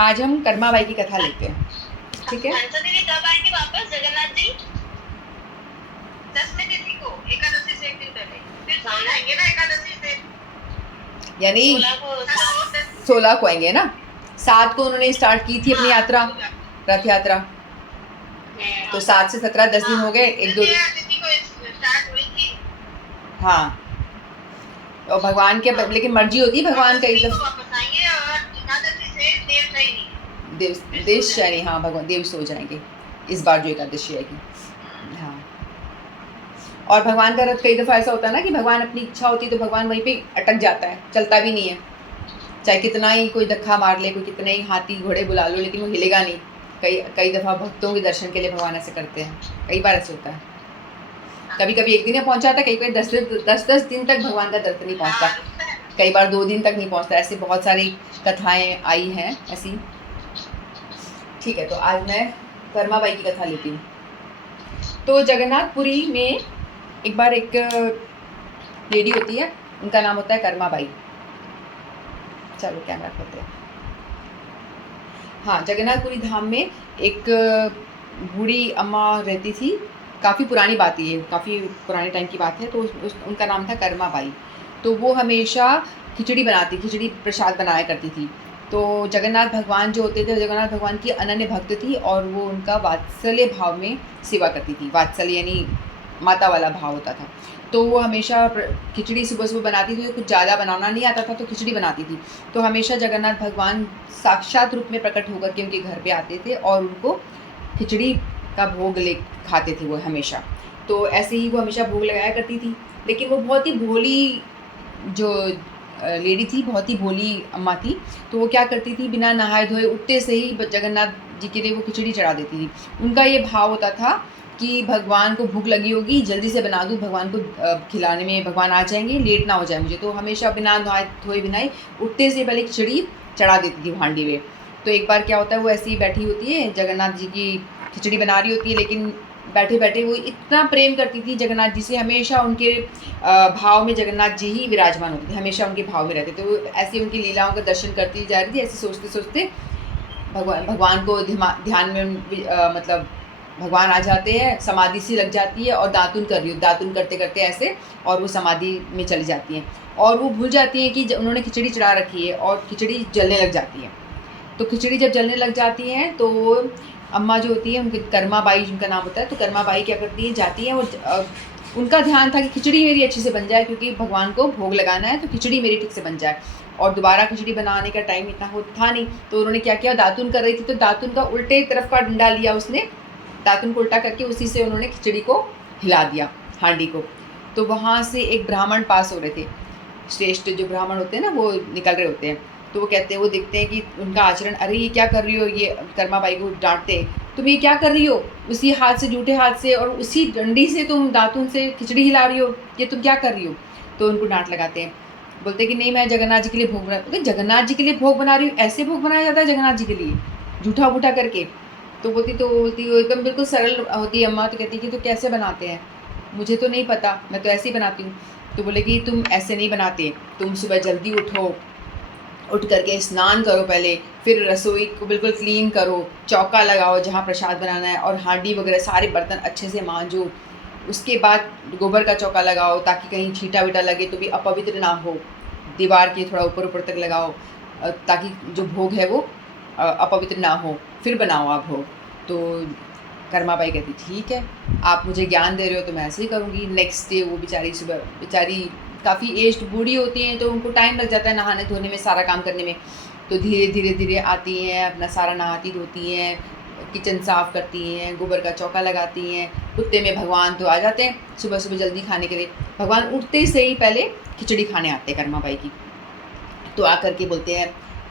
आज हम कर्मा बाई की कथा लेते हैं, ठीक है। हंसा दीदी कब आएंगे वापस जगन्नाथ जी? 10 तिथि को, एकादशी से एक दिन पहले फिर सो जाएंगे ना एकादशी से, यानी 16 को आएंगे ना। 7 को उन्होंने स्टार्ट की थी अपनी यात्रा, रथ यात्रा। तो 7 से 17 10 दिन हो गए। एक दो तिथि को स्टार्ट हुई थी। हाँ, और भगवान के लेकिन मर्जी होती है भगवान का। वापस आएंगे और एकादशी से देव शयनी, हाँ भगवान देव सो जाएंगे इस बार जो एकादशी आएगी। हाँ, और भगवान का रथ कई दफ़ा ऐसा होता है ना कि भगवान अपनी इच्छा होती है तो भगवान वहीं पे अटक जाता है, चलता भी नहीं है। चाहे कितना ही कोई धक्का मार ले, कोई कितने ही हाथी घोड़े बुला लो, लेकिन वो हिलेगा नहीं। कई दफ़ा भक्तों के दर्शन के लिए भगवान ऐसे करते हैं, कई बार ऐसे होता है। कभी कभी एक दिन में पहुंचा था, कई कई 10 दिन तक भगवान का दर्शन नहीं पहुंचता, कई बार 2 दिन तक नहीं पहुंचता। ऐसे बहुत सारी कथाएं आई हैं ऐसी। ठीक है, तो आज मैं कर्मा बाई की कथा लेती हूँ। तो जगन्नाथपुरी में एक बार एक लेडी होती है, उनका नाम होता है कर्मा बाई। चलो कैमरा खोलते हैं। हाँ, जगन्नाथपुरी धाम में एक बूढ़ी अम्मा रहती थी। काफ़ी पुरानी बात है ये, काफ़ी पुराने टाइम की बात है। तो उनका नाम था कर्मा बाई। तो वो हमेशा खिचड़ी प्रसाद बनाया करती थी। तो जगन्नाथ भगवान जो होते थे, जगन्नाथ भगवान की अनन्य भक्त थी और वो उनका वात्सल्य भाव में सेवा करती थी। वात्सल्य यानी माता वाला भाव होता था। तो वो हमेशा खिचड़ी सुबह सुबह बनाती थी। कुछ ज़्यादा बनाना नहीं आता था तो खिचड़ी बनाती थी। तो हमेशा जगन्नाथ भगवान साक्षात रूप में प्रकट होकर के उनके घर पे आते थे और उनको खिचड़ी का भोग ले खाते थे वो हमेशा। तो ऐसे ही वो हमेशा भोग लगाया करती थी। लेकिन वो बहुत ही भोली जो लेडी थी, बहुत ही भोली अम्मा थी। तो वो क्या करती थी, बिना नहाए धोए उठते से ही जगन्नाथ जी के लिए वो खिचड़ी चढ़ा देती थी। उनका ये भाव होता था कि भगवान को भूख लगी होगी, जल्दी से बना दूँ, भगवान को खिलाने में भगवान आ जाएंगे, लेट ना हो जाए मुझे। तो हमेशा बिना नहाए धोए बिना उठते से पहले खिचड़ी चढ़ा देती थी हांडी में। तो एक बार क्या होता है, वो ऐसी ही बैठी होती है, जगन्नाथ जी की खिचड़ी बना रही होती है, लेकिन बैठे बैठे वो इतना प्रेम करती थी जगन्नाथ जी से, हमेशा उनके भाव में जगन्नाथ जी ही विराजमान होते थे, हमेशा उनके भाव में रहते। तो ऐसी उनकी लीलाओं का दर्शन करती जा रही थी। ऐसे सोचते सोचते भगवान को ध्यान में मतलब भगवान आ जाते हैं, समाधि सी लग जाती है और दातुन कर रही हो, दातुन करते करते ऐसे, और वो समाधि में चली जाती हैं। और वो भूल जाती हैं कि उन्होंने खिचड़ी चढ़ा रखी है और खिचड़ी जलने लग जाती है। तो खिचड़ी जब जलने लग जाती हैं तो अम्मा जो होती है, उनके कर्मा बाई जिनका नाम होता है, तो कर्मा बाई क्या करती है, जाती हैं और उनका ध्यान था कि खिचड़ी मेरी अच्छे से बन जाए, क्योंकि भगवान को भोग लगाना है, तो खिचड़ी मेरी ठीक से बन जाए। और दोबारा खिचड़ी बनाने का टाइम इतना था नहीं। तो उन्होंने क्या किया, दातुन कर रही थी तो दातुन का उल्टे तरफ का डंडा लिया उसने, दातुन को उल्टा करके उसी से उन्होंने खिचड़ी को हिला दिया, हांडी को। तो वहाँ से एक ब्राह्मण पास हो रहे थे, श्रेष्ठ जो ब्राह्मण होते हैं ना, वो निकल रहे होते हैं। तो वो कहते हैं, वो देखते हैं कि उनका आचरण, अरे ये क्या कर रही हो, ये कर्मा बाई को डांटते, तुम ये क्या कर रही हो, उसी हाथ से, जूठे हाथ से और उसी डंडी से तुम दातुन से खिचड़ी हिला रही हो, ये तुम क्या कर रही हो। तो उनको डांट लगाते हैं, बोलते हैं कि नहीं, मैं जगन्नाथ जी के लिए भोग बना, जगन्नाथ जी के लिए भोग बना रही हूँ, ऐसे भोग बनाया जाता है जगन्नाथ जी के लिए, जूठा बूठा करके। तो बोलती वो एकदम बिल्कुल सरल होती है अम्मा। तो कहती कि तो कैसे बनाते हैं, मुझे तो नहीं पता, मैं तो ऐसे ही बनाती हूँ। तो बोले कि तुम ऐसे नहीं बनाते, तुम सुबह जल्दी उठ करके स्नान करो पहले, फिर रसोई को बिल्कुल क्लीन करो, चौका लगाओ जहाँ प्रसाद बनाना है, और हांडी वगैरह सारे बर्तन अच्छे से मांजो। उसके बाद गोबर का चौका लगाओ ताकि कहीं छींटा वीटा लगे तो भी अपवित्र ना हो। दीवार के थोड़ा ऊपर ऊपर तक लगाओ ताकि जो भोग है वो अपवित्र ना हो, फिर बनाओ आप भोग। तो कर्मा बाई कहती ठीक है, आप मुझे ज्ञान दे रहे हो तो मैं ऐसे ही करूँगी। नेक्स्ट डे वो बेचारी काफ़ी एज्ड बूढ़ी होती हैं, तो उनको टाइम लग जाता है नहाने धोने में, सारा काम करने में। तो धीरे धीरे आती हैं, अपना सारा नहाती धोती हैं, किचन साफ़ करती हैं, गोबर का चौका लगाती हैं। उतने में भगवान तो आ जाते हैं सुबह सुबह जल्दी खाने के लिए। भगवान उठते से ही पहले खिचड़ी खाने आते हैं कर्मा बाई की। तो आकर के बोलते हैं,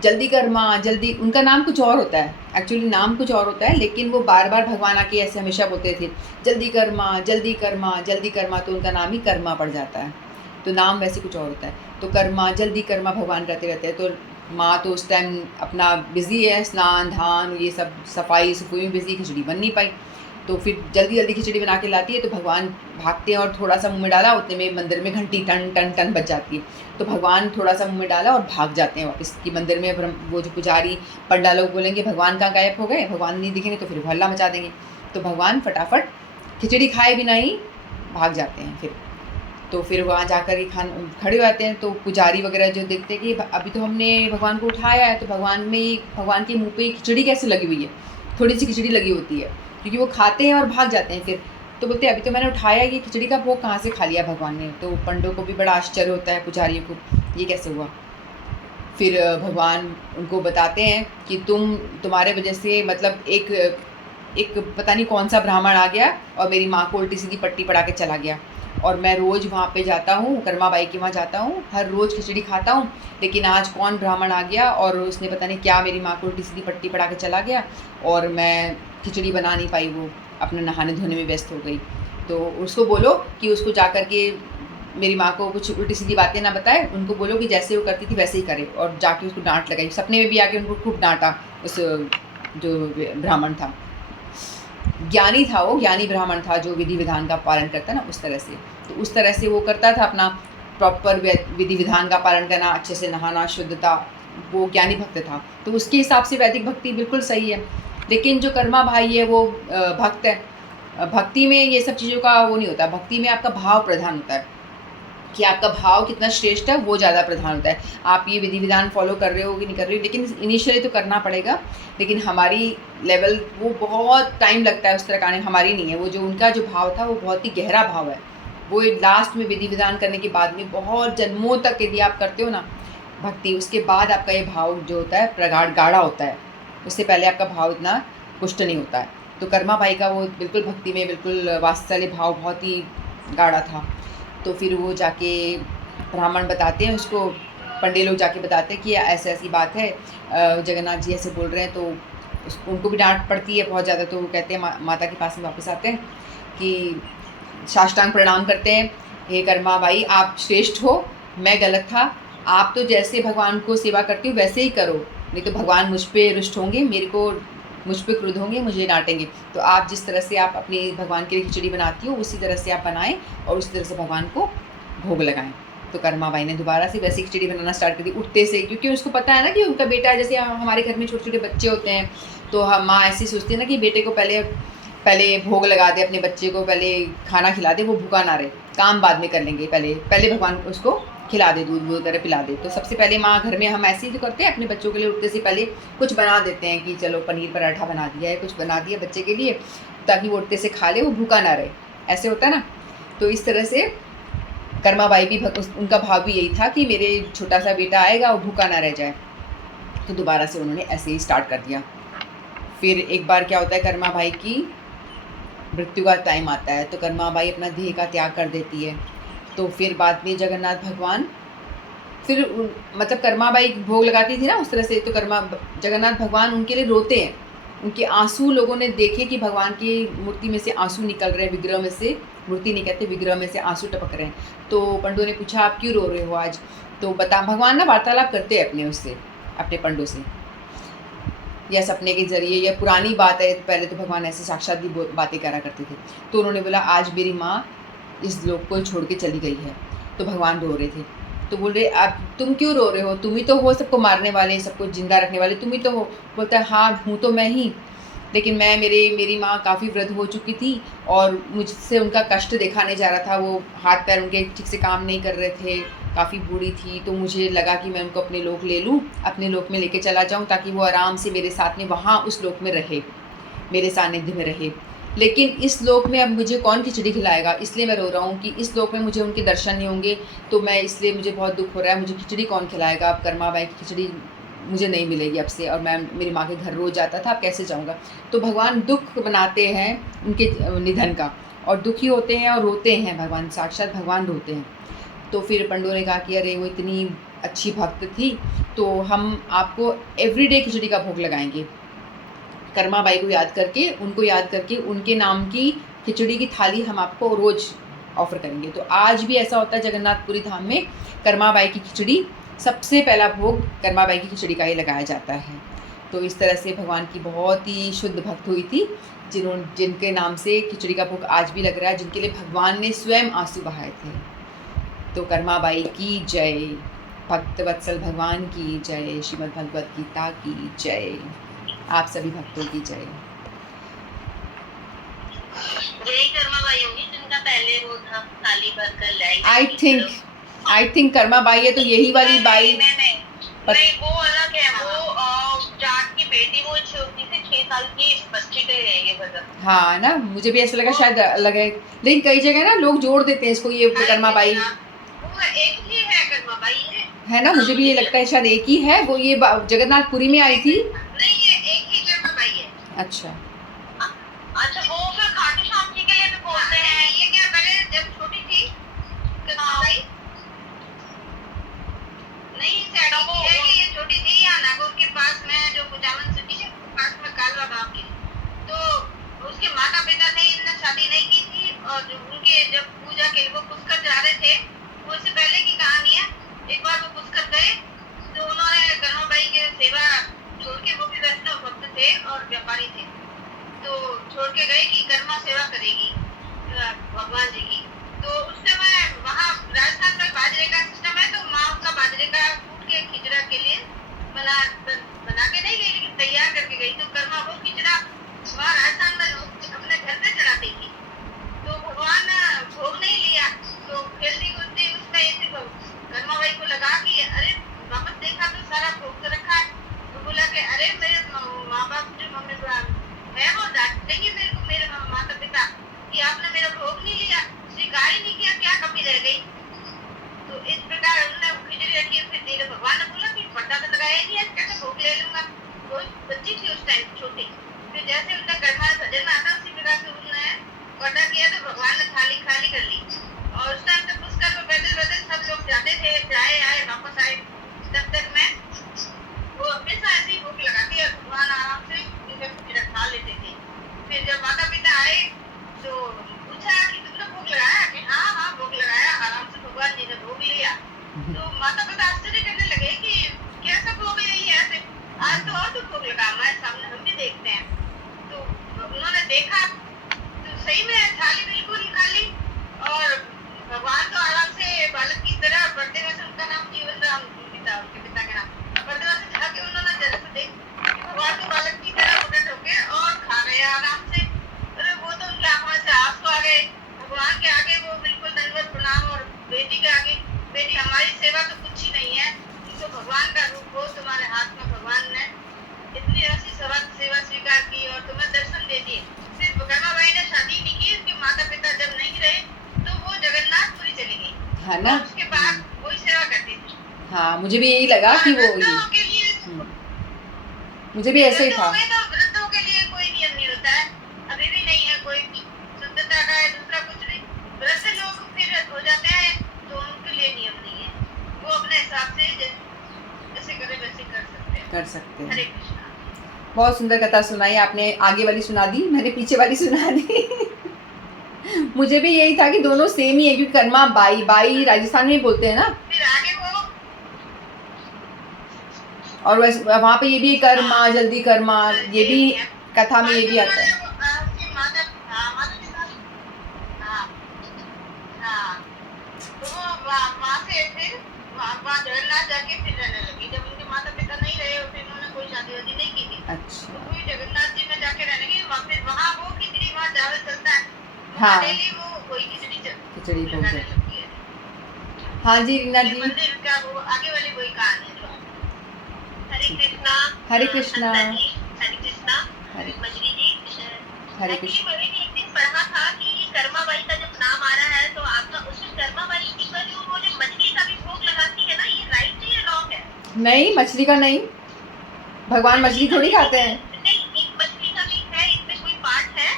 जल्दी कर माँ जल्दी। उनका नाम कुछ और होता है, एक्चुअली नाम कुछ और होता है, लेकिन वो बार बार भगवान आके ऐसे हमेशा बोलते थे, जल्दी कर माँ जल्दी कर माँ जल्दी कर माँ। तो उनका नाम ही कर्मा पड़ जाता है, तो नाम वैसे कुछ और होता है। तो कर्मा जल्दी कर्मा भगवान कहते रहते हैं। तो माँ तो उस टाइम अपना बिज़ी है, स्नान धान ये सब सफाई सफाई में बिज़ी, खिचड़ी बन नहीं पाई। तो फिर जल्दी जल्दी खिचड़ी बना के लाती है, तो भगवान भागते हैं और थोड़ा सा मुँह में डाला, उतने में मंदिर में घंटी टन टन टन बज जाती है। तो भगवान थोड़ा सा मुँह में डाला और भाग जाते हैं वापस कि मंदिर में वो जो पुजारी पंडा लोग बोलेंगे भगवान कहाँ गायब हो गए, भगवान नहीं दिखेंगे तो फिर हल्ला मचा देंगे। तो भगवान फटाफट खिचड़ी खाए बिना ही भाग जाते हैं फिर। तो फिर वहाँ जाकर ही खड़े हो जाते हैं, तो पुजारी वगैरह जो देखते हैं कि अभी तो हमने भगवान को उठाया है, तो भगवान के मुँह पे खिचड़ी कैसे लगी हुई है, थोड़ी सी खिचड़ी लगी होती है, क्योंकि वो खाते हैं और भाग जाते हैं फिर। तो बोलते हैं अभी तो मैंने उठाया, ये खिचड़ी का भोग कहाँ से खा लिया भगवान ने। तो पंडों को भी बड़ा आश्चर्य होता है, पुजारियों को, ये कैसे हुआ। फिर भगवान उनको बताते हैं कि तुम्हारे वजह से मतलब एक पता नहीं कौन सा ब्राह्मण आ गया और मेरी माँ को उल्टी सीधी पट्टी पड़ा के चला गया, और मैं रोज़ वहाँ पे जाता हूँ, कर्मा बाई के वहाँ जाता हूँ, हर रोज़ खिचड़ी खाता हूँ, लेकिन आज कौन ब्राह्मण आ गया और उसने पता नहीं क्या मेरी माँ को उल्टी सीधी पट्टी पड़ा के चला गया, और मैं खिचड़ी बना नहीं पाई, वो अपने नहाने धोने में व्यस्त हो गई। तो उसको बोलो कि उसको जा कर के मेरी माँ को कुछ उल्टी सीधी बातें ना बताए, उनको बोलो कि जैसे वो करती थी वैसे ही करे, और जाके उसको डांट लगाई। सपने में भी आके उनको खूब डांटा उस जो ब्राह्मण था, ज्ञानी था, वो ज्ञानी ब्राह्मण था जो विधि विधान का पालन करता ना, उस तरह से। तो उस तरह से वो करता था अपना प्रॉपर विधि विधान का पालन करना, अच्छे से नहाना, शुद्धता, वो ज्ञानी भक्त था। तो उसके हिसाब से वैदिक भक्ति बिल्कुल सही है। लेकिन जो कर्मा भाई है वो भक्त है। भक्ति में ये सब चीज़ों का वो नहीं होता, भक्ति में आपका भाव प्रधान होता है कि आपका भाव कितना श्रेष्ठ है, वो ज़्यादा प्रधान होता है। आप ये विधि विधान फॉलो कर रहे हो कि नहीं कर रहे हो, लेकिन इनिशियली तो करना पड़ेगा, लेकिन हमारी लेवल वो बहुत टाइम लगता है उस तरह का आने, हमारी नहीं है। वो जो उनका जो भाव था वो बहुत ही गहरा भाव है, वो लास्ट में विधि विधान करने के बाद में बहुत जन्मों तक यदि आप करते हो ना भक्ति, उसके बाद आपका ये भाव जो होता है प्रगाढ़ गाढ़ा होता है, उससे पहले आपका भाव इतना पुष्ट नहीं होता है। तो कर्मा भाई का वो बिल्कुल भक्ति में बिल्कुल वात्सल्य भाव बहुत ही गाढ़ा था। तो फिर वो जाके ब्राह्मण बताते हैं उसको, पंडित लोग जाके बताते हैं कि ऐसी ऐसी बात है, जगन्नाथ जी ऐसे बोल रहे हैं। तो उनको भी डांट पड़ती है बहुत ज़्यादा। तो वो कहते हैं माता के पास में वापस आते हैं कि साष्टांग प्रणाम करते हैं, हे कर्मा बाई आप श्रेष्ठ हो, मैं गलत था, आप तो जैसे भगवान को सेवा करती हो वैसे ही करो, नहीं तो भगवान मुझ पर रुष्ट होंगे, मुझ पर क्रुद्ध होंगे, मुझे डांटेंगे। तो आप जिस तरह से आप अपनी भगवान के लिए खिचड़ी बनाती हो उसी तरह से आप बनाएं और उसी तरह से भगवान को भोग लगाएं। तो कर्मा बाई ने दोबारा से वैसी खिचड़ी बनाना स्टार्ट कर दी उठते से, क्योंकि उसको पता है ना कि उनका बेटा, जैसे हमारे घर में छोटे छोटे बच्चे होते हैं तो हम माँ ऐसी सोचती है ना कि बेटे को पहले भोग लगा दे, अपने बच्चे को पहले खाना खिला दे, वो भूखा ना रहे, काम बाद में कर लेंगे, पहले भगवान उसको खिला दे, दूध वगैरह पिला दे। तो सबसे पहले माँ घर में हम ऐसे ही तो करते हैं, अपने बच्चों के लिए उठते से पहले कुछ बना देते हैं कि चलो पनीर पराठा बना दिया है, कुछ बना दिया बच्चे के लिए, ताकि वो उठते से खा ले, वो भूखा ना रहे, ऐसे होता है ना। तो इस तरह से कर्मा बाई भी उनका भाव भी यही था कि मेरे छोटा सा बेटा आएगा वो भूखा ना रह जाए। तो दोबारा से उन्होंने ऐसे ही स्टार्ट कर दिया। फिर एक बार क्या होता है, कर्मा बाई की मृत्यु का टाइम आता है, तो कर्मा बाई अपना देह का त्याग कर देती है। तो फिर बाद में जगन्नाथ भगवान फिर मतलब कर्मा बाई भोग लगाती थी ना उस तरह से, तो जगन्नाथ भगवान उनके लिए रोते हैं, उनके आंसू लोगों ने देखे कि भगवान की मूर्ति में से आंसू निकल रहे हैं, विग्रह में से, मूर्ति नहीं कहते, विग्रह में से आंसू टपक रहे हैं। तो पंडों ने पूछा आप क्यों रो रहे हो आज। तो भगवान ना वार्तालाप करते हैं अपने पंडों से, या सपने के जरिए, या पुरानी बात है, पहले तो भगवान ऐसे साक्षात भी बातें करा करते थे। तो उन्होंने बोला आज मेरी माँ इस लोक को छोड़ के चली गई है। तो भगवान रो रहे थे, तो बोल रहे आप तुम क्यों रो रहे हो, तुम ही तो हो सबको मारने वाले, सबको जिंदा रखने वाले, तुम ही तो हो। बोलता है हाँ हूँ तो मैं ही, लेकिन मेरी माँ काफ़ी वृद्ध हो चुकी थी और मुझसे उनका कष्ट देखा नहीं जा रहा था, वो हाथ पैर उनके ठीक से काम नहीं कर रहे थे, काफ़ी बूढ़ी थी। तो मुझे लगा कि मैं उनको अपने लोक ले लूँ, अपने लोक में लेके चला जाऊँ, ताकि वो आराम से मेरे साथ में वहाँ उस लोक में रहे, मेरे सानिध्य में रहे। लेकिन इस लोक में अब मुझे कौन खिचड़ी खिलाएगा, इसलिए मैं रो रहा हूँ कि इस लोक में मुझे उनके दर्शन नहीं होंगे, तो मैं इसलिए मुझे बहुत दुख हो रहा है, मुझे खिचड़ी कौन खिलाएगा। अब कर्मा बाई की खिचड़ी मुझे नहीं मिलेगी अब से, और मैं मेरी माँ के घर रोज जाता था, अब कैसे जाऊँगा। तो भगवान दुख बनाते हैं उनके निधन का, और दुखी होते हैं और रोते हैं, भगवान साक्षात भगवान रोते हैं। तो फिर पंडों ने कहा कि अरे वो इतनी अच्छी भक्त थी, तो हम आपको एवरीडे खिचड़ी का भोग लगाएंगे, कर्मा बाई को याद करके, उनके नाम की खिचड़ी की थाली हम आपको रोज़ ऑफ़र करेंगे। तो आज भी ऐसा होता है जगन्नाथपुरी धाम में, कर्मा बाई की खिचड़ी सबसे पहला भोग कर्मा बाई की खिचड़ी का ही लगाया जाता है। तो इस तरह से भगवान की बहुत ही शुद्ध भक्त हुई थी, जिनके नाम से खिचड़ी का भोग आज भी लग रहा है, जिनके लिए भगवान ने स्वयं आंसू बहाए थे। तो कर्मा बाई की जय, भक्त वत्सल भगवान की जय, श्रीमद् भगवत गीता की जय, आप सभी भक्तों की जय। यही कर्मा बाई होंगी जिनका पहले वो था थाली भर कर लाई। आई थिंक कर्मा बाई है, तो यही वाली बाई। नहीं वो अलग है, वो जाट की बेटी, वो छोटी से 6 साल की बच्ची के है ये भजन। हाँ ना, मुझे भी ऐसा लगा शायद अलग है, लेकिन कई जगह ना लोग जोड़ देते हैं इसको, ये कर्मा बाई वो एक ही है, कर्मा बाई है ना, मुझे भी ये लगता है शायद एक ही है। वो ये जगन्नाथपुरी में आई थी। नहीं, ये एक ही कर्मा बाई है। अच्छा अच्छा, वो फिर खाटू श्याम जी के लिए भी बोलते हैं। ये क्या पहले जब छोटी थी कर्मा बाई, नहीं सैडो वो ये छोटी थी या नागौर के पास में, जो कुचामन सिटी के पास में कालवा गांव की, तो उसके माता पिता ने इनने शादी नहीं की थी, और जो उनके जब पूजा के लिए वो पुष्कर जा रहे थे, वो इससे पहले की कहानी है। एक बार वो पुष्कर गए तो उन्होंने कर्मा बाई की सेवा छोड़ के, वो भी वैष्णव भक्त थे और व्यापारी थे, तो छोड़ के गए कि कर्मा सेवा करेगी भगवान जी की। तो उस समय वहाँ राजस्थान में बाजरे का सिस्टम है, तो माँ उनका बाजरे का कूट के खिचड़ा के लिए बना के नहीं गई, लेकिन तैयार करके गई। तो कर्मा वो खिचड़ा वहाँ राजस्थान में लोग अपने घर पे चढ़ाती थी, तो भगवान भोग नहीं लिया, तो खेलती कूदती उसमें ऐसे कर्मा बाई को लगा कि अरे वापस देखा तो सारा भोग तो रखा है, तो बोला कि अरे मेरे माँ बाप जो मम्मी है वो डांटेंगे मेरे को, मेरे माता पिता, कि आपने मेरा भोग नहीं लिया, स्वीकार ही नहीं किया, क्या कमी रह गई। तो इस प्रकार उन्होंने खिचड़ी रखी। फिर धीरे भगवान ने बोला कि पट्टा तो लगाया नहीं है, कैसे भोग ले लूंगा, वो बच्ची थी उस टाइम छोटी। फिर जैसे उनका कर्मा भजन में आता उसी प्रकार से उन्होंने पट्टा किया, तो भगवान ने थाली खाली कर ली। और उस टाइम तक पुष्कर में पैदल सब लोग जाते थे, जाए आए वापस आए, तब तक मैं वो हमेशा ऐसे ही भूख लगाती है, भगवान आराम से खिचड़ा खा लेते थे। फिर जब माता पिता आए तो पूछा कि तुमने भोग लगाया, कि हाँ हाँ भोग लगाया, आराम से भगवान जी ने भोग लिया। तो माता पिता आश्चर्य करने लगे कि कैसे भोग ले लिया ऐसे, आज तो और भोग लगा हमारे सामने, हम भी देखते हैं। तो उन्होंने देखा तो सही में थाली बिल्कुल खाली, और भगवान तो आराम से बालक की तरह बढ़ते वैसे, उनका नाम जीवन राम पिता, उनके पिता का नाम, बढ़ते वैसे जाके उन्होंने जरा से देख भगवान तो बालक की तरह उठे होके और खा रहे आराम से। अरे वो तो उनकी आंखों से आंसू आ गए, भगवान के आगे वो बिल्कुल दंडवत प्रणाम, और बेटी के आगे, बेटी हमारी सेवा तो कुछ ही नहीं है, तो भगवान का रूप हो, तुम्हारे हाथ में भगवान ने इतनी ऐसी सेवा स्वीकार की और तुम्हें दर्शन दे दिए। फिर कर्मा बाई ने शादी नहीं की, उसके माता पिता जब नहीं रहे तो वो जगन्नाथपुरी चली गई, है ना, उसके बाद वही सेवा करती थी। हाँ मुझे भी यही लगा कि वो के लिए मुझे भी ऐसे ही था। तो वृद्धों के लिए कोई नियम नहीं होता है, अभी भी नहीं है कोई शुद्धता का है, दूसरा कुछ नहीं। वृद्ध लोग फिर हो जाते हैं तो उनके लिए नियम नहीं है, वो अपने हिसाब से जैसे करे वैसे कर सकते हैं। हरे कृष्णा। बहुत सुंदर कथा सुनाई आपने, आगे वाली सुना दी, मैंने पीछे वाली सुना दी। मुझे भी यही था कि दोनों सेम ही है, क्योंकि कर्मा बाई, बाई राजस्थान में बोलते हैं ना, फिर आगे वो और वैसे वहाँ पे ये भी कर्मा, जल्दी कर्मा, ये भी कथा में ये भी आता है। अच्छा जगन्नाथ जी में जाके रहने की, फिर वहाँ वो खिचड़ी, वहाँ चावल चलता है, हाँ डेली वो वही खिचड़ी बोलते हैं। हाँ जी रीना जी, मंदिर का वो आगे वाली वही कहानी है। हरे कृष्णा। हरे कृष्णा, हरे कृष्णा। हरे मछली जी, हरे कृष्णा। मैंने एक दिन पढ़ा था कि कर्मा बाई का जब नाम आ रहा है तो आपका उसमें कर्मा बाई की पर जो वो मछली का भी भोग लगाती है ना, ये राइट है या रॉन्ग है? नहीं, मछली का नहीं, भगवान मछली थोड़ी खाते हैं। नहीं, एक मछली का भी है, इसमें कोई पार्ट है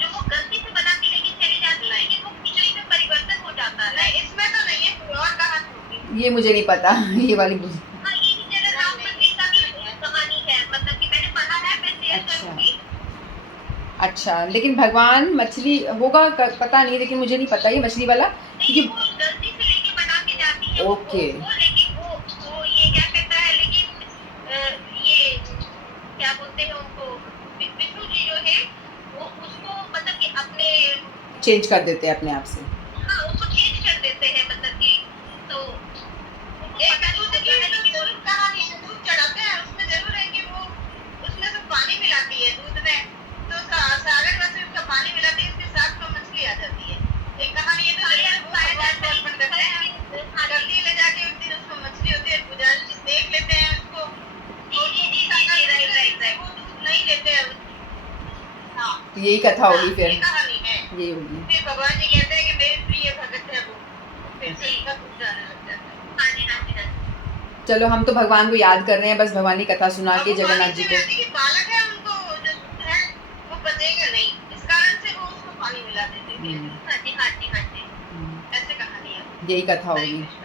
जो वो गलती से बना के लेके चली जाती है, लेकिन वो खिचड़ी में परिवर्तन हो जाता है। नहीं, इसमें तो नहीं है, कोई और कहानी होगी। ये मुझे नहीं पता, ये वाली हाँ, ये भी जगह राम मंदिर का भी कहानी है, मतलब कि मैंने पढ़ा है, मैं शेयर करूंगी। अच्छा, लेकिन भगवान मछली होगा पता नहीं, लेकिन मुझे नहीं पता ये मछली वाला, क्योंकि वो गलती से लेके बना के जाती है। ओके। वो लेकिन वो ये क्या कहता है, लेकिन ये हैं उनको, विष्णु जी जो है वो उसको मतलब कि अपने चेंज कर देते हैं अपने आप से। हाँ उसको चेंज कर देते हैं मतलब कि, तो एक दूध की जरूर कहानी है, दूध चढ़ाते हैं उसमें जरूर है कि वो उसमें से पानी मिलाती है दूध में, तो सागर में से उसका पानी मिलाती है, उसके साथ में मछली आ जाती है। एक कहानी है तो जरूर वो भगवान को अर्पण करते हैं, जल्दी ले जाके उस दिन उसमें मछली होती है, पुजारी देख लेते हैं उसको, राइट वो दूध नहीं लेते हैं। हाँ तो यही कथा होगी ये फिर, कहानी है। यही होगी। फिर भगवान जी कहते हैं कि मेरे प्रिय भगत है वो, फिर से उसका दूध जाने लग जाता है। हाँ जी हाँ जी हाँ जी। चलो हम तो भगवान को याद कर रहे हैं, बस भगवान की कथा सुना अब के वो जगन्नाथ पानी जी से को। वैसे कि बालक है, उनको जो दूध है वो बचेगा नहीं, इस कारण से वो उसको पानी मिला देते थे। हम्म, हाँ जी हाँ जी हाँ जी, हम्म, ऐसे कहानी है। यही कथा हरे होगी। कृष्ण।